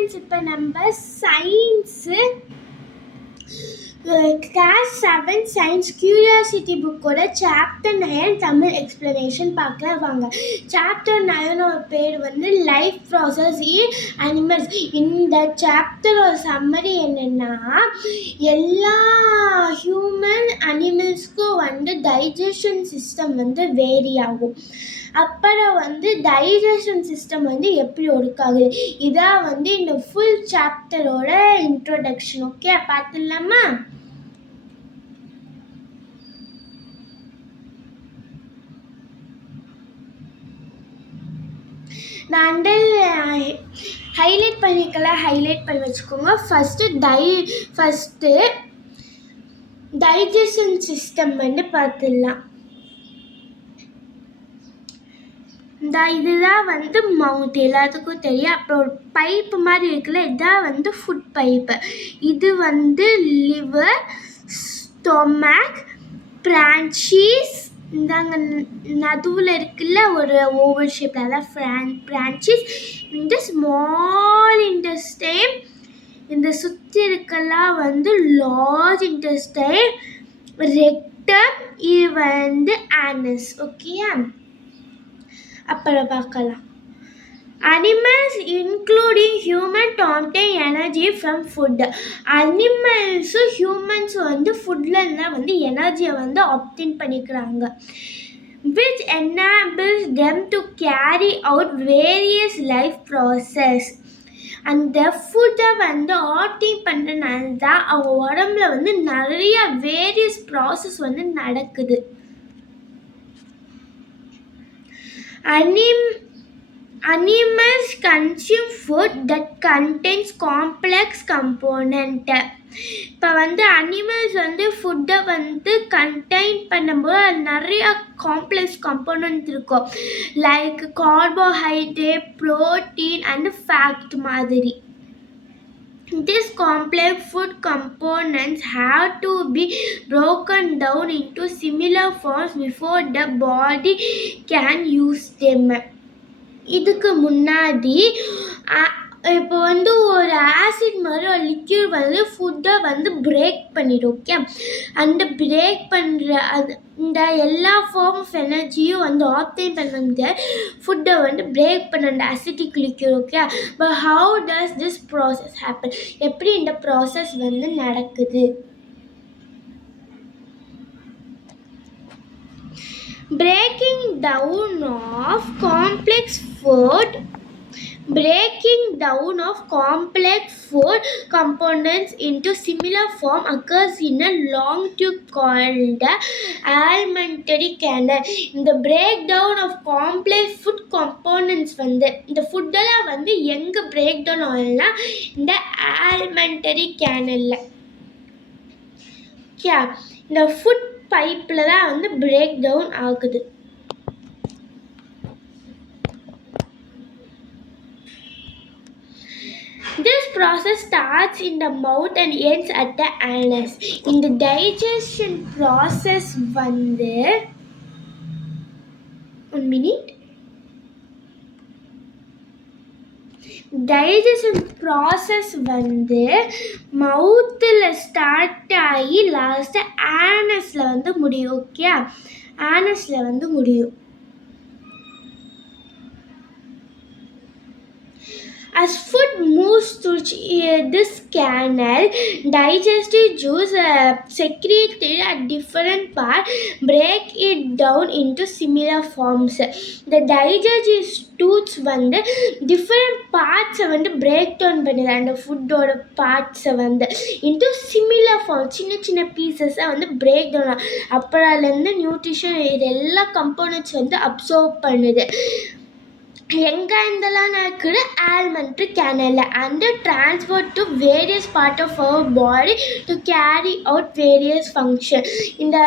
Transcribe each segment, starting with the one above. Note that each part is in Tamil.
ஃப்ரெண்ட்ஸ், இப்போ நம்ம சயின்ஸு கிளாஸ் 7 சயின்ஸ் கியூரியாசிட்டி புக்கோட சாப்டர் 9 தமிழ் எக்ஸ்ப்ளனேஷன் பார்க்கலாம் வாங்க. சாப்டர் 9 பேர் வந்து லைஃப் ப்ராசஸ் இன் அனிமல்ஸ். இந்த சாப்டரோட சம்மரி என்னென்னா, எல்லா ஹியூமன் அனிமல்ஸ்க்கும் வந்து டைஜஷன் சிஸ்டம் வந்து வேரி ஆகும். அப்புறம் வந்து டைஜஷன் சிஸ்டம் வந்து எப்படி ஒர்க் ஆகுது, இதான் வந்து இந்த ஃபுல் சாப்டரோட இன்ட்ரோடக்ஷன். ஓகே, பார்த்துடலாமா? நான் ஹைலைட் பண்ணிக்கலாம், ஹைலைட் பண்ணி வச்சுக்கோங்க. ஃபஸ்ட்டு டைஜஷன் சிஸ்டம் வந்து பார்த்துடலாம். இதுதான் வந்து மவுத், எல்லாத்துக்கும் தெரியும். அப்புறம் ஒரு பைப்பு மாதிரி இருக்குல்ல, இதுதான் வந்து ஃபுட் பைப்பு. இது வந்து லிவர், ஸ்டொமக், பிரான்ச்சீஸ், இந்தாங்க நடுவில் இருக்குல்ல ஒரு ஓவல் ஷேப்பில், அதான் பிரான்ச்சீஸ். இந்த ஸ்மால் இன்டெஸ்டைன், இந்த சுற்றி இருக்கெல்லாம் வந்து லார்ஜ் இன்டெஸ்டைன், ரெக்டம், இது வந்து ஆனஸ். ஓகேயா, அப்புறம் பார்க்கலாம். Animals including human obtain energy from food. அனிமல்ஸும் ஹியூமன்ஸும் வந்து ஃபுட்லேருந்து வந்து எனர்ஜியை வந்து obtain பண்ணிக்கிறாங்க. which enables them to carry out various life process. அந்த ஃபுட்டை வந்து obtain பண்ணுறதுனால தான் அவங்க உடம்புல வந்து நிறைய வேரியஸ் ப்ராசஸ் வந்து நடக்குது. Animals consume food that contains complex component. இப்போ வந்து அனிமல்ஸ் வந்து ஃபுட்டை வந்து கண்டெயின் பண்ணும்போது அது நிறைய காம்ப்ளெக்ஸ் கம்போனன்ட் இருக்கும். Like carbohydrate, protein and fat மாதிரி. These complex food components have to be broken down into similar forms before the body can use them. இதுக்கு முன்னாடி இப்போ வந்து ஒரு ஆசிட் மாதிரி ஒரு லிக்யூட் வந்து ஃபுட்டை வந்து பிரேக் பண்ணிடும். ஓகே, அந்த பிரேக் பண்ணுற அது இந்த எல்லா ஃபார்ம் ஆஃப் எனர்ஜியும் வந்து ஆப்டைன் பண்ண ஃபுட்டை வந்து பிரேக் பண்ண அந்த acetic liquid. Okay, but how does this process happen, எப்படி இந்த ப்ராசஸ் வந்து நடக்குது? Breaking down of complex food components into similar form occurs in a long tube called alimentary canal. இந்த breakdown of complex food components வந்து இந்த ஃபுட்டெல்லாம் வந்து எங்கே பிரேக் டவுன் ஆகலாம், இந்த alimentary canalல. இந்த ஃபுட் பைப்பில் தான் வந்து பிரேக் டவுன் ஆகுது. This process starts in the mouth and ends at the anus. இந்த digestion process வந்து மவுத்தில் ஸ்டார்ட் ஆகி லாஸ்ட்டு ஆனஸில் வந்து முடியும். ஓகே, ஆனஸில் வந்து முடியும். As food moves through this canal, digestive juice secreted at different parts break it down into similar forms. The digestive tools வந்து different parts வந்து break down பண்ணுது, அந்த ஃபுட்டோட பார்ட்ஸை வந்து into similar form, சின்ன சின்ன பீசஸை வந்து பிரேக் டவுன். அப்புறம் அதுலேருந்து நியூட்ரிஷன் இது எல்லா கம்போனன்ட்ஸ் வந்து அப்சர்வ் பண்ணுது. எங்கே இருந்தெல்லாம் நடக்குது, alimentary canal, and transport to various part of our body to carry out various function. இந்த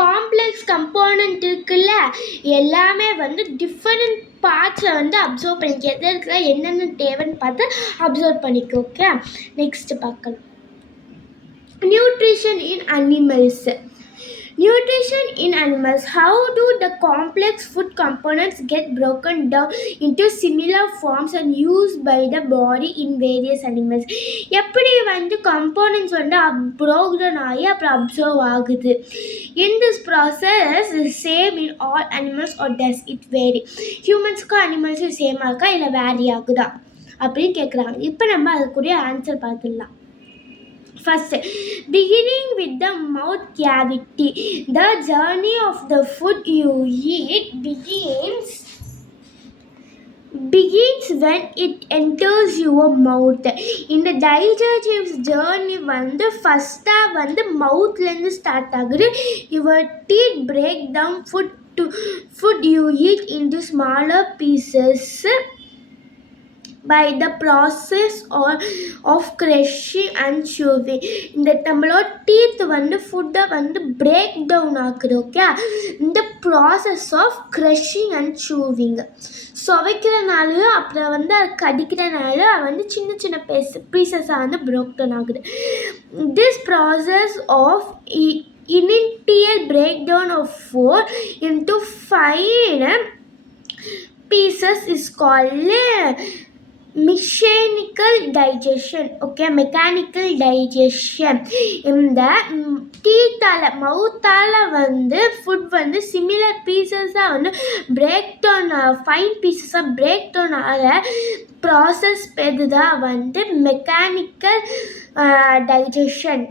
காம்ப்ளெக்ஸ் கம்போனன்ட் இருக்குல்ல, எல்லாமே வந்து டிஃப்ரெண்ட் பார்ட்ஸை வந்து அப்சர்வ் பண்ணிக்க, எது இருக்குல்ல என்னென்ன தேவைன்னு பார்த்து அப்சர்வ் பண்ணிக்க. ஓகே, நெக்ஸ்ட் பார்க்கலாம். Nutrition in animals. Nutrition in animals. How do the complex food components get broken down into similar forms and used by the body in various animals? எப்படி வந்து components வந்து broken ஆகி அப்புறம் absorb ஆகுது? In this process is same in all animals or does it vary? ஹியூமன்ஸ்க்கும் அனிமல்ஸும் சேமாக இருக்கா இல்லை வேரி ஆகுதா அப்படின்னு கேட்குறாங்க. இப்போ நம்ம அதுக்குரிய ஆன்சர் பார்த்துடலாம். First, beginning with the mouth cavity. The journey of the food you eat begins when it enters your mouth. In the digestive journey வந்து ஃபஸ்ட்டாக வந்து மவுத்லேருந்து ஸ்டார்ட் ஆகுது. Your teeth break down food you eat into smaller pieces by the process of crushing and chewing. இந்த நம்மளோட டீத் வந்து ஃபுட்டை வந்து பிரேக் டவுன் ஆகுது. ஓகே, இந்த process of crushing and chewing சுவைக்கிறனாலையும் அப்புறம் வந்து அது கடிக்கிறனால வந்து சின்ன சின்ன பீசஸாக வந்து பிரேக் டவுன் ஆகுது. This process of initial breakdown of food into fine pieces is called mechanical digestion. இந்த மவுத்தால் வந்து ஃபுட் வந்து சிமிலர் பீசஸாக வந்து பிரேக் டவுன் ஃபைன் பீசஸாக பிரேக் டவுன் ஆகிற ப்ராசஸ் பேர் தான் வந்து mechanical digestion.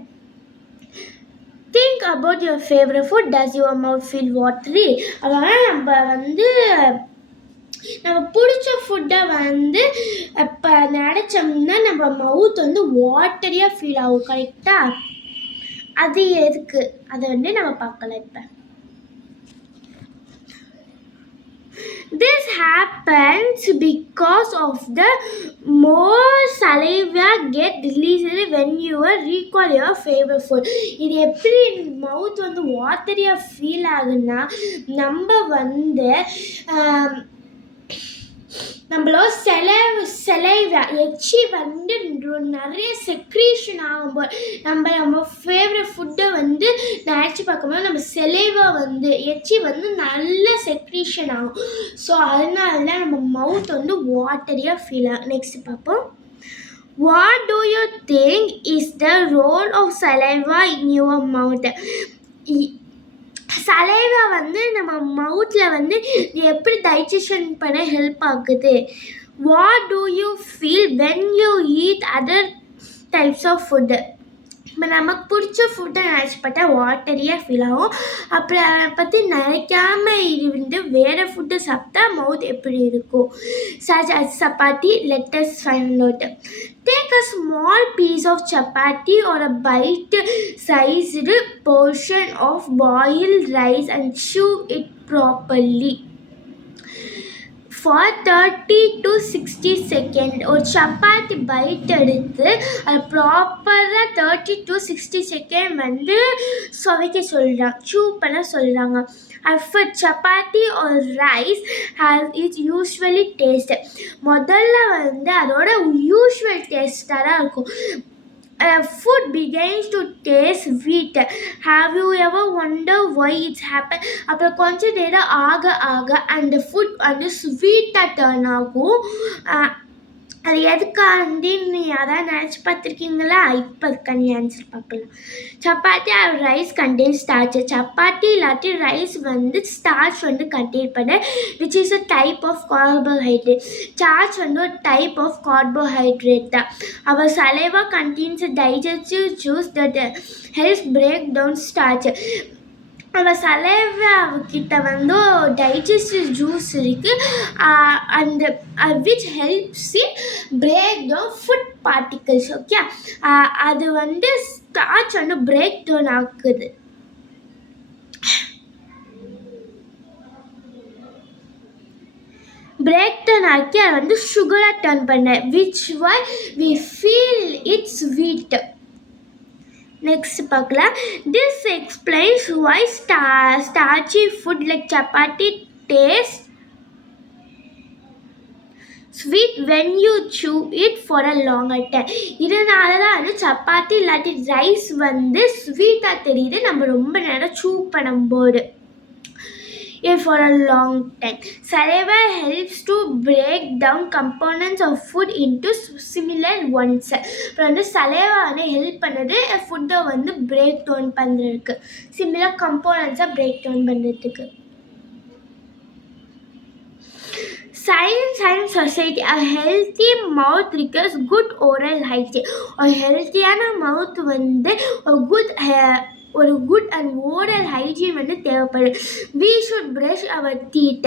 Think about your favorite food. Does your mouth feel watery? அதனால் நம்ம பிடிச்ச ஃபுட்டை வந்து இப்போ நினச்சோம்னா நம்ம மவுத் வந்து வாட்டரியாக ஃபீல் ஆகும். கரெக்டாக? அது எதுக்கு அதை வந்து நம்ம பார்க்கலாம். இப்போ this happens because of the more saliva get released when you recall your favorite food. இது எப்படி மவுத் வந்து வாட்டரியாக ஃபீல் ஆகுன்னா நம்ம வந்து நம்மளோட செலைவா எச்சி வந்து நிறைய செக்ரீஷன் ஆகும்போது நம்ம ஃபேவரட் ஃபுட்டை வந்து நினச்சி பார்க்கும்போது நம்ம செலைவா வந்து எச்சி வந்து நல்ல செக்ரீஷன் ஆகும். ஸோ அதனால தான் நம்ம மவுத் வந்து வாட்டரியாக ஃபீல் ஆகும். நெக்ஸ்ட் பார்ப்போம். What do you think is the role of saliva in your mouth? Saliva வந்து நம்ம மவுத்தில் வந்து எப்படி டைஜஷன் பண்ண ஹெல்ப் ஆகுது? What do you feel when you eat other types of food? இப்போ நமக்கு பிடிச்ச ஃபுட்டை நினச்சி பார்த்தா வாட்டரியாக ஃபீல் ஆகும். அப்புறம் அதை பற்றி நினைக்காம இருந்து வேறு ஃபுட்டு சாப்பிட்டா மவுத் எப்படி இருக்கும்? Such as chapati. Let us find out. Take a small piece of chapati or a bite-sized portion of boiled rice and chew it properly for 30 to 60 seconds. ஒரு சப்பாத்தி பைட் எடுத்து அது ப்ராப்பராக 30 to 60 செகண்ட் வந்து சுவைக்க சொல்கிறாங்க, சூ பண்ண சொல்கிறாங்க. For chapati or rice has its usually taste. முதல்ல வந்து அதோட யூஸ்வல் டேஸ்டாக தான் இருக்கும். Food begins to taste sweet. Have you ever wondered why it's happened? அப்புறம் கொஞ்சம் நேரம் ஆக அந்த ஃபுட் வந்து ஸ்வீட்டாக டர்ன் ஆகும். அது எதுக்காண்டின்னு யாராவது நினச்சி பார்த்துருக்கீங்களா? இப்போ அதுக்கான ஆன்சர் பார்க்கலாம். Chapati or rice contain starch. Chapati இல்லாட்டி ரைஸ் வந்து ஸ்டார்ச் வந்து கண்டெயின் பண்ண which is a type of carbohydrate. Starch வந்து ஒரு டைப் ஆஃப் கார்போஹைட்ரேட் தான். Our saliva contains digestive juice that helps break down starch. நம்ம சலைவாக்கிட்ட வந்து டைஜஸ்டிவ் ஜூஸ் இருக்குது, அந்த which helps in break down food particles. Okay, அது வந்து ஸ்டார்ச் வந்து பிரேக் டவுன் ஆக்குது. பிரேக் டவுன் ஆக்கி அதை வந்து சுகராக டர்ன் பண்ண which why we feel it's sweet. Next பார்க்கலாம். This explains why starchy food like chapati tastes sweet when you chew it for a longer time. இதனால தான் வந்து சப்பாத்தி இல்லாட்டி ரைஸ் வந்து ஸ்வீட்டாக தெரியுது நம்ம ரொம்ப நேரம் சூ பண்ணும்போது. For a long time. Saliva helps to break down components of food into similar ones. அப்புறம் வந்து சலைவா வந்து ஹெல்ப் பண்ணுது ஃபுட்டை வந்து பிரேக் டவுன் பண்ணுறதுக்கு, சிமிலர் கம்போனன்ட்ஸை பிரேக் டவுன் பண்ணுறதுக்கு. Science and society. A healthy mouth requires good oral hygiene. ஒரு ஹெல்த்தியான மவுத் வந்து ஒரு குட் அண்ட் ஓரல் ஹைஜீன் வந்து தேவைப்படுது. We should brush our teeth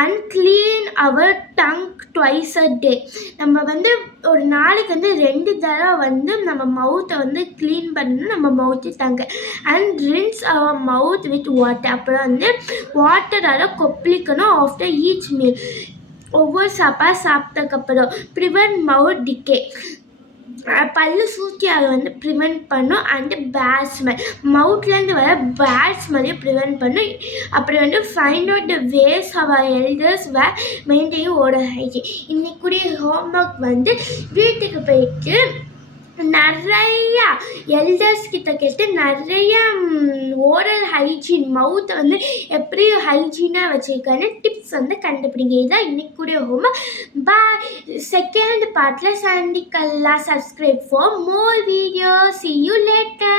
and clean our tongue twice a day. நம்ம வந்து ஒரு நாளைக்கு வந்து 2 தடவை வந்து நம்ம மவுத்தை வந்து க்ளீன் பண்ணணும், நம்ம mouth tongue. And rinse our mouth with water. அப்புறம் வந்து வாட்டரால் கொப்பளிக்கணும் ஆஃப்டர் ஈச் மீல், ஒவ்வொரு சாப்பிட்டதுக்கப்புறம். Prevent mouth decay. பல்லு சூழ்ச்சியாக வந்து ப்ரிவென்ட் பண்ணும். அண்டு பேட் ஸ்மெல், மவுத்லேருந்து வர பேட் ஸ்மெல்லையும் ப்ரிவென்ட் பண்ணும். அப்புறம் வந்து find out the ways our elders were maintain oral hygiene. இன்னைக்குரிய ஹோம்ஒர்க் வந்து வீட்டுக்கு போயிட்டு நிறையா எல்டர்ஸ் கிட்ட கேட்டு நிறையா ஓரல் ஹைஜீன், மவுத்தை வந்து எப்படி ஹைஜீனாக வச்சுருக்கான்னு டிப்ஸ் வந்து கண்டுபிடிங்க. இதுதான் இன்னைக்குரிய ஹோம்ஒர்க். பாய். செகண்ட் பார்ட்டில் சந்திக்கலாம். Subscribe for more videos. See you later.